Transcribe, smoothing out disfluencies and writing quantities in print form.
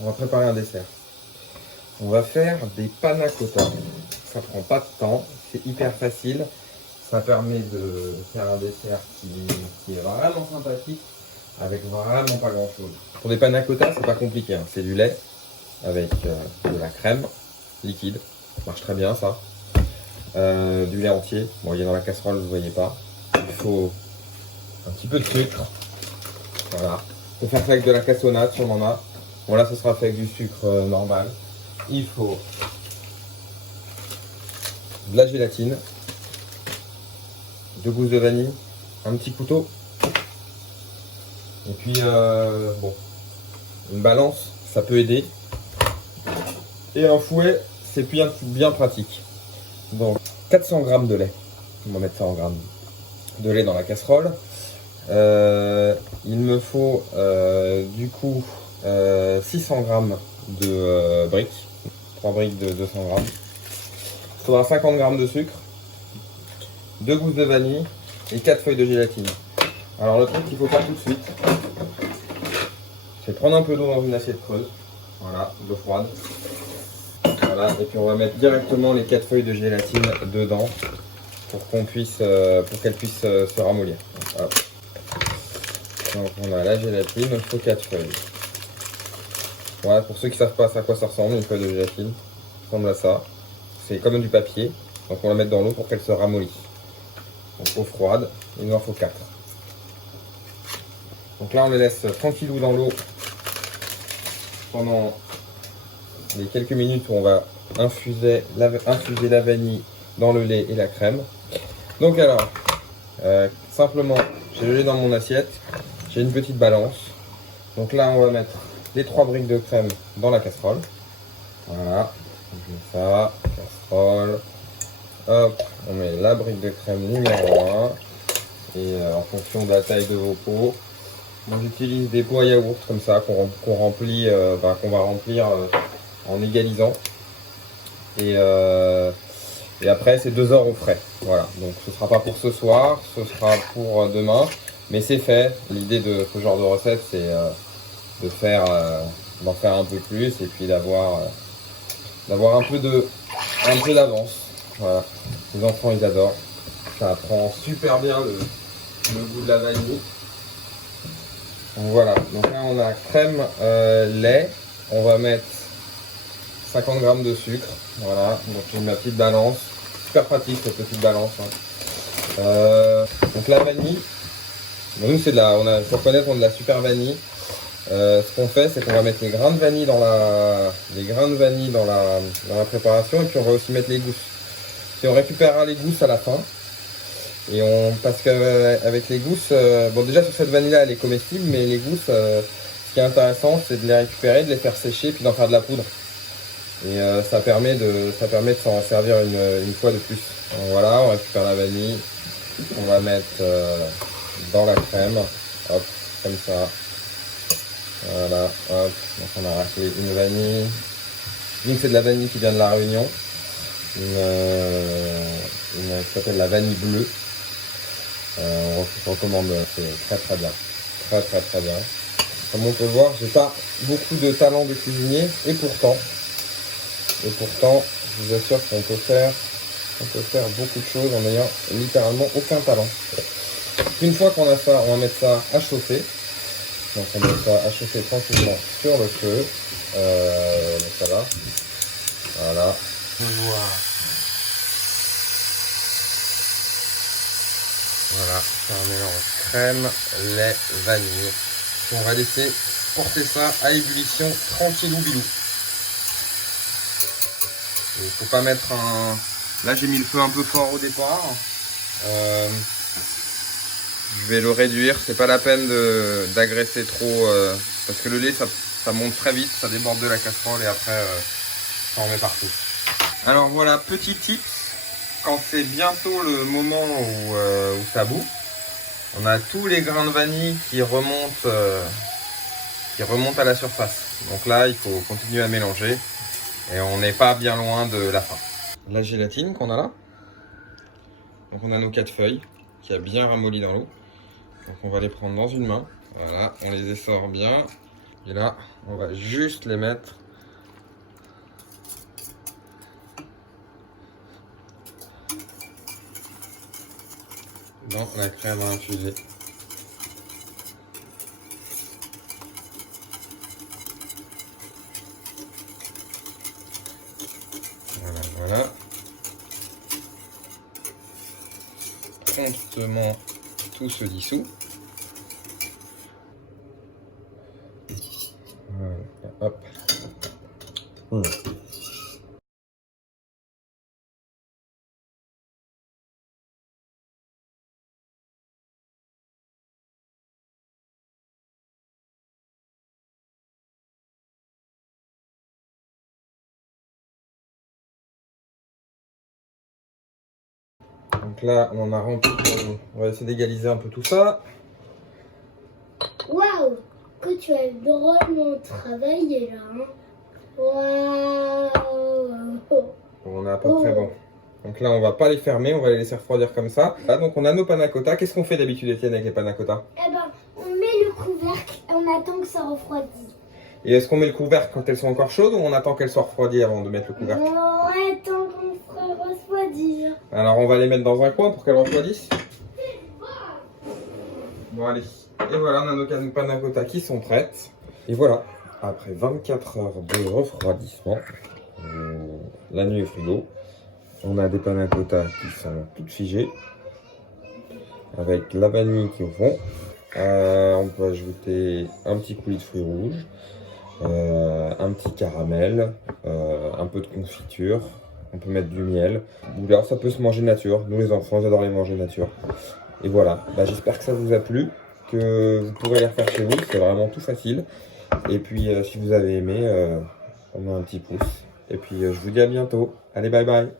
On va préparer un dessert. On va faire des panna cotta. Ça prend pas de temps, c'est hyper facile. Ça permet de faire un dessert qui est vraiment sympathique avec vraiment pas grand chose. Pour des panna cotta, c'est pas compliqué, hein. C'est du lait avec de la crème liquide. Ça marche très bien ça. Du lait entier. Bon, il est dans la casserole, vous voyez pas. Il faut un petit peu de sucre. Voilà. On peut faire ça avec de la cassonade si on en a. Bon, là, ce sera fait avec du sucre normal. Il faut de la gélatine, 2 gousses de vanille, un petit couteau. Et puis, bon, une balance, ça peut aider. Et un fouet, c'est bien pratique. Donc, 400 g de lait. On va mettre 100 g de lait dans la casserole. Il me faut du coup 600 g de briques, 3 briques de 200 g. Il faudra 50 g de sucre, 2 gousses de vanille et 4 feuilles de gélatine. Alors le truc qu'il faut faire tout de suite, c'est prendre un peu d'eau dans une assiette creuse. Voilà, de l'eau froide. Voilà, et puis on va mettre directement les 4 feuilles de gélatine dedans pour qu'elles puissent se ramollir. Hop. Donc on a la gélatine, il faut 4 feuilles. Voilà, pour ceux qui ne savent pas à quoi ça ressemble, une feuille de gélatine, ça ressemble à ça. C'est comme du papier, donc on va mettre dans l'eau pour qu'elle se ramollisse. Donc eau froide, il nous en faut 4. Donc là on les laisse tranquillou dans l'eau pendant les quelques minutes où on va infuser la vanille dans le lait et la crème. Donc alors, simplement, j'ai le lait dans mon assiette, j'ai une petite balance. Donc là on va mettre les 3 briques de crème dans la casserole. Voilà, on met ça, casserole. Hop, on met la brique de crème numéro 1. Et en fonction de la taille de vos pots, moi j'utilise des pots à yaourt comme ça qu'on remplit, qu'on va remplir en égalisant. Et après c'est 2 heures au frais. Voilà, donc ce sera pas pour ce soir, ce sera pour demain. Mais c'est fait. L'idée de ce genre de recette, c'est d'en faire un peu plus et puis d'avoir un peu d'avance. Voilà, les enfants ils adorent. Ça prend super bien le goût de la vanille. Donc voilà, donc là on a crème, lait. On va mettre 50 g de sucre. Voilà, donc j'ai ma petite balance. Super pratique cette petite balance, hein. Donc la vanille. Bon, nous c'est faut reconnaître qu'on a de la super vanille. Ce qu'on fait, c'est qu'on va mettre les grains de vanille dans la préparation et puis on va aussi mettre les gousses. Puis on récupérera les gousses à la fin. Et parce qu'avec les gousses, bon déjà sur cette vanille là elle est comestible, mais les gousses, ce qui est intéressant c'est de les récupérer, de les faire sécher puis d'en faire de la poudre. Et ça permet de s'en servir une fois de plus. Donc voilà, on récupère la vanille, on va mettre dans la crème, hop, comme ça. Voilà, hop, donc on a raclé une vanille. Donc c'est de la vanille qui vient de la Réunion, une qui s'appelle la vanille bleue. On recommande, c'est très très bien, très très très bien. Comme on peut voir, j'ai pas beaucoup de talent de cuisinier et pourtant, je vous assure qu'on peut faire beaucoup de choses en n'ayant littéralement aucun talent. Une fois qu'on a ça, on va mettre ça à chauffer. Donc on met ça à chauffer tranquillement sur le feu. Donc ça va. Voilà. Voilà, c'est un mélange crème, lait, vanille. Puis on va laisser porter ça à ébullition tranquillou bilou. Il ne faut pas mettre un... Là j'ai mis le feu un peu fort au départ. Je vais le réduire, c'est pas la peine d'agresser trop parce que le lait ça monte très vite, ça déborde de la casserole et après ça en met partout. Alors voilà, petit tips, quand c'est bientôt le moment où ça bout, on a tous les grains de vanille qui remontent à la surface. Donc là il faut continuer à mélanger et on n'est pas bien loin de la fin. La gélatine qu'on a là, donc on a nos 4 feuilles qui a bien ramolli dans l'eau. Donc on va les prendre dans une main, voilà, on les essore bien, Et là, on va juste les mettre dans la crème à infuser. Voilà, voilà. Promptement, tout se dissout. Voilà, hop. Donc là, on en a rempli. On va essayer d'égaliser un peu tout ça. Waouh, que tu as drôlement travaillé là. Hein. Waouh. On est à peu près bon. Donc là, on va pas les fermer, on va les laisser refroidir comme ça. Là, donc on a nos panna cotta. Qu'est-ce qu'on fait d'habitude, Étienne, avec les panna cotta? Eh ben, on met le couvercle et on attend que ça refroidisse. Et est-ce qu'on met le couvercle quand elles sont encore chaudes ou on attend qu'elles soient refroidies avant de mettre le couvercle? On attend qu'on fera refroidir. Alors on va les mettre dans un coin pour qu'elles refroidissent. Bon allez, et voilà, on a nos panna cotta qui sont prêtes. Et voilà, après 24 heures de refroidissement, la nuit au frigo, on a des panna cotta qui sont toutes figées, avec la vanille qui est au fond. On peut ajouter un petit coulis de fruits rouges, un petit caramel, un peu de confiture. On peut mettre du miel. Ou alors ça peut se manger nature. Nous les enfants, j'adore les manger nature. Et voilà, j'espère que ça vous a plu, que vous pourrez les refaire chez vous. C'est vraiment tout facile. Et puis si vous avez aimé, on met un petit pouce. Et puis je vous dis à bientôt. Allez, bye bye.